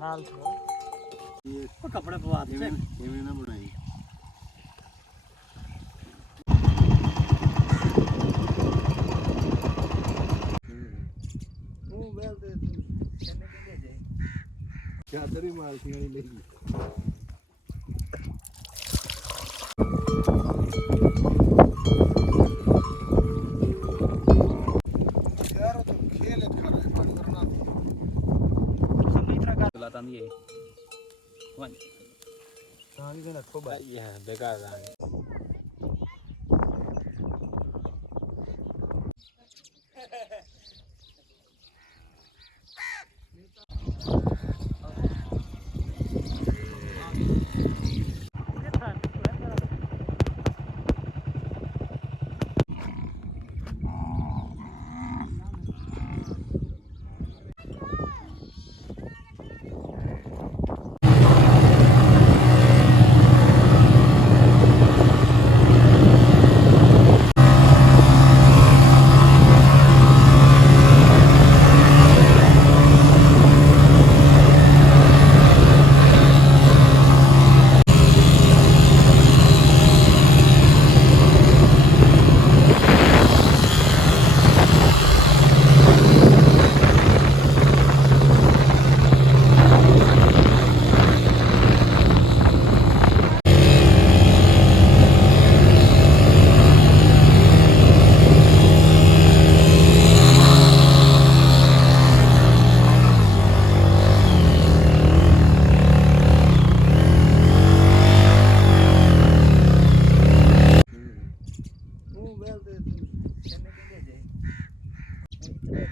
ਨਾਲ ਥੋ ਇਹ ਕੱਪੜੇ ਪਵਾ ਦੇ ਐਵੇਂ ਨਾ ਬਣਾਈ ਉਹ ਵੇਲ ਦੇ ਕਿੰਨੇ ਕਿੰਨੇ ਜੇ ਚਾਦਰ ਹੀ ਮਾਲਕੀ ਵਾਲੀ ਲਈ Latan dia. Wan. Nah, ini kan coba. Iya, begaran.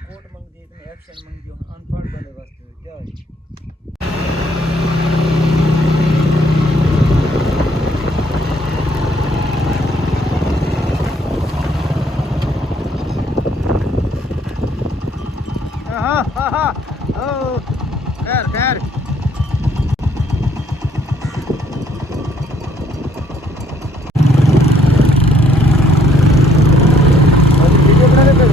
Coat मंगदी है एक्शन मंगदी है अनपढ़ बने वास्ते क्या है Oh, खैर वीडियो बनाने पे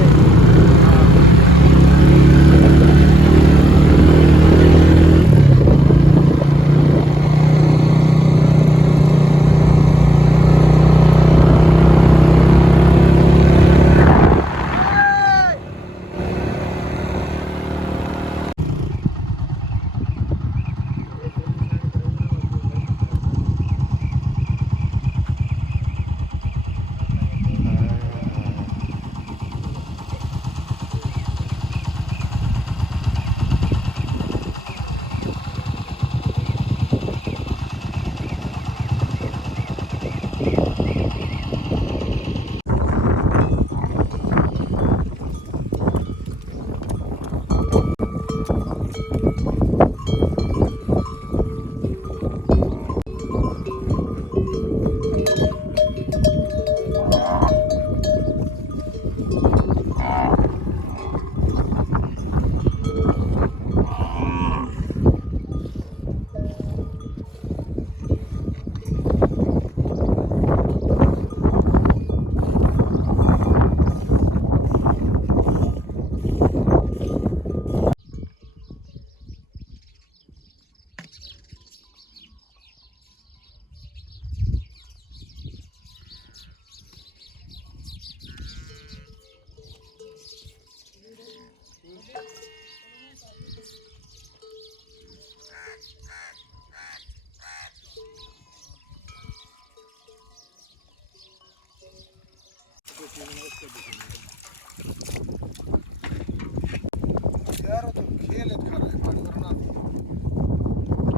यार तो खेल खा रहा है पानी वरना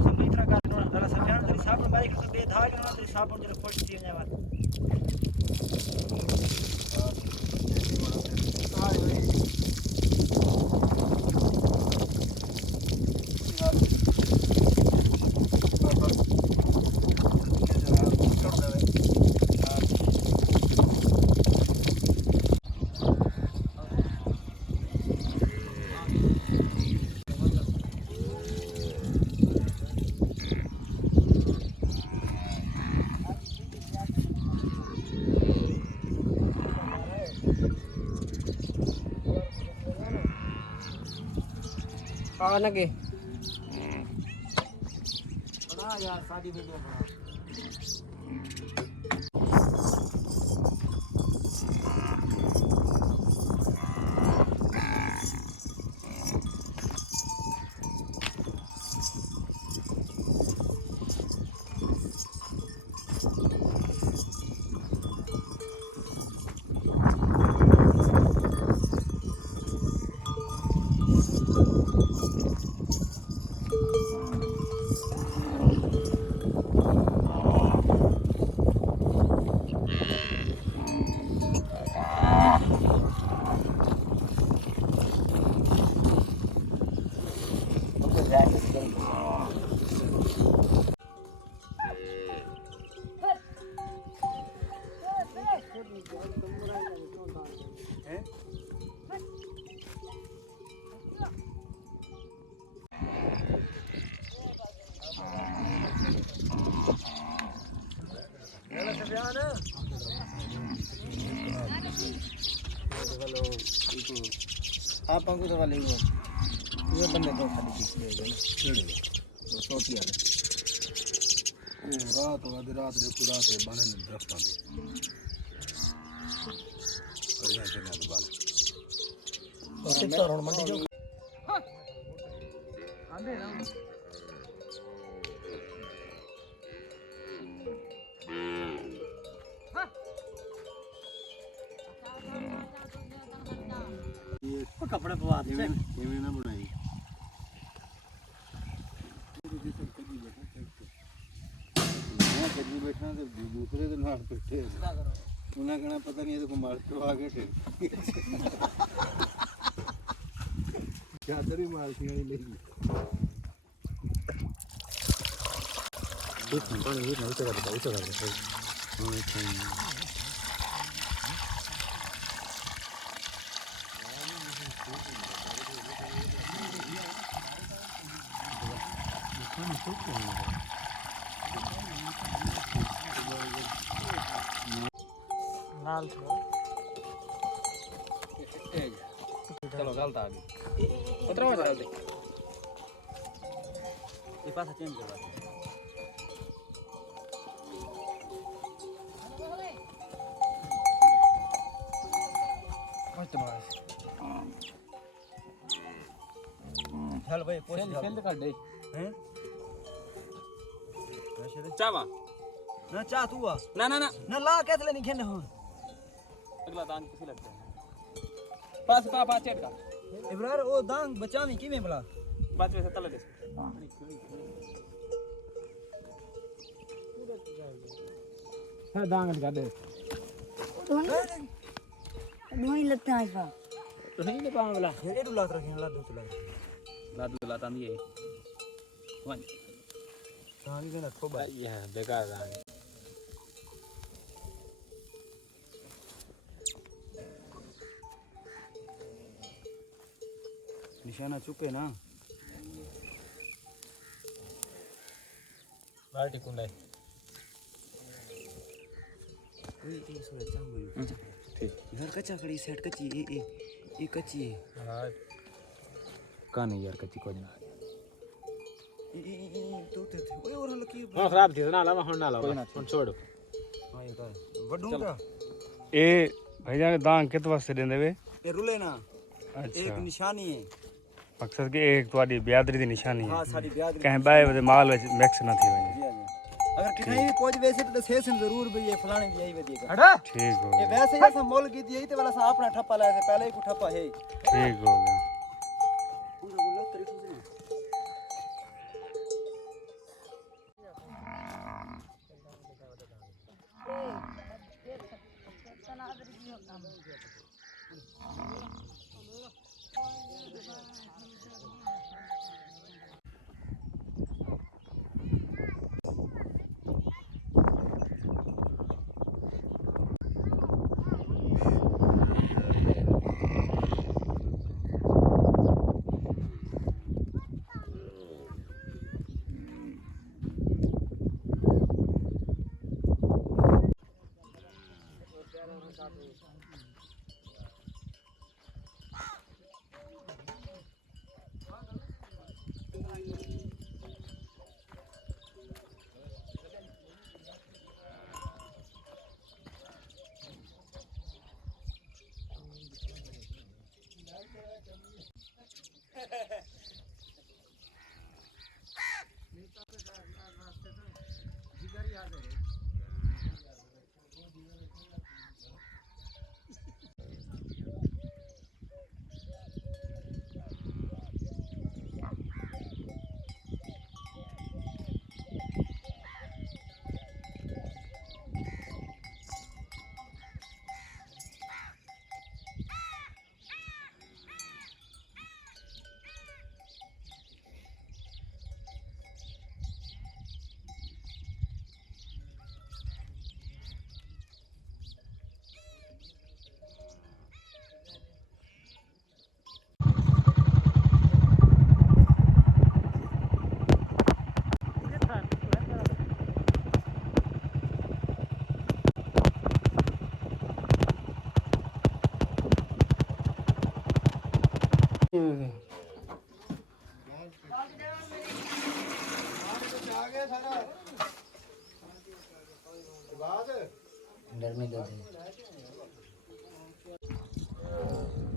सब इतना का जरा समझाना तेरी साबुन बारी कर दे धाग ना तेरी साबुन जरा खुश थी ने बात lagi. बना यार सादी वीडियो बना आप को दवा ले वो ये बंदे को खाली किस ले गए छेड़े तो सोती आ ओ रात आधी रात देखो रात है बने ने दरख्तां दे बढ़िया चले तो बने और सिक्स और मंडी जो आंदे ना कपड़े पवा दे ये ना बनाई मैं कभी बैठा तो दूसरे के नाल बैठे उन्हें कहना पता नहीं है तो मार के आ गए थे चादर ही मारती है लेगी देख ना पानी ये उतर कर लाल चलो डालता आगे उतरो मत डाल दे ये पास चेंज करवा चल भाई पोस्ट सेल कर दे हैं चावा ना चाह तू आ ना ना ना ना ला कैसे नहीं खेने हो अगला दान किसी लगता है पास पा चेट का इब्रार ओ दांग बचावी किवें भला पांच पैसे तले दे है दांग का दे नहीं लगता है इसका तो नहीं ले पाऊं वाला ये डुला रखे ला दो चला लादू लाता नहीं है वन कहानी के ना थोबा ये बेकार दान निशाना चुके ना बाल्टी कुंडा ये सोए चांगली ठीक घर कच्चा खड़ी सेट कच्ची ये कच्ची है हां का नहीं यार कच्ची को ना तो थे ओए और लकी हां खराब थी ना लावा हुन ना लावा हुन छोड़ हां ये का वडूंगा ए भैया ने दांग कित वास्ते देंदे वे ये रुले ना अच्छा एक निशानी है मकसद कि एक ਤੁਹਾਡੀ ਬਿਆਦਰੀ ਦੀ ਨਿਸ਼ਾਨੀ ਹੈ हां साडी ब्याह कहीं बाय वदे माल ਵਿੱਚ ਮਿਕਸ ਨਾ ਥੀ वने अगर कितने भी पहुंच वैसे तो सेसन जरूर भी ये फलाने भी यही वधिएगा हटा ठीक हो ये गया वैसे जैसा मोल की दी तो वाला सा अपना ठप्पा लाया से पहले ही को ठप्पा है ठीक हो गया पूरा बोला तरीके से ਆ ਗਿਆ ਸਾਰਾ ਬਾਅਦ डर में दर्द है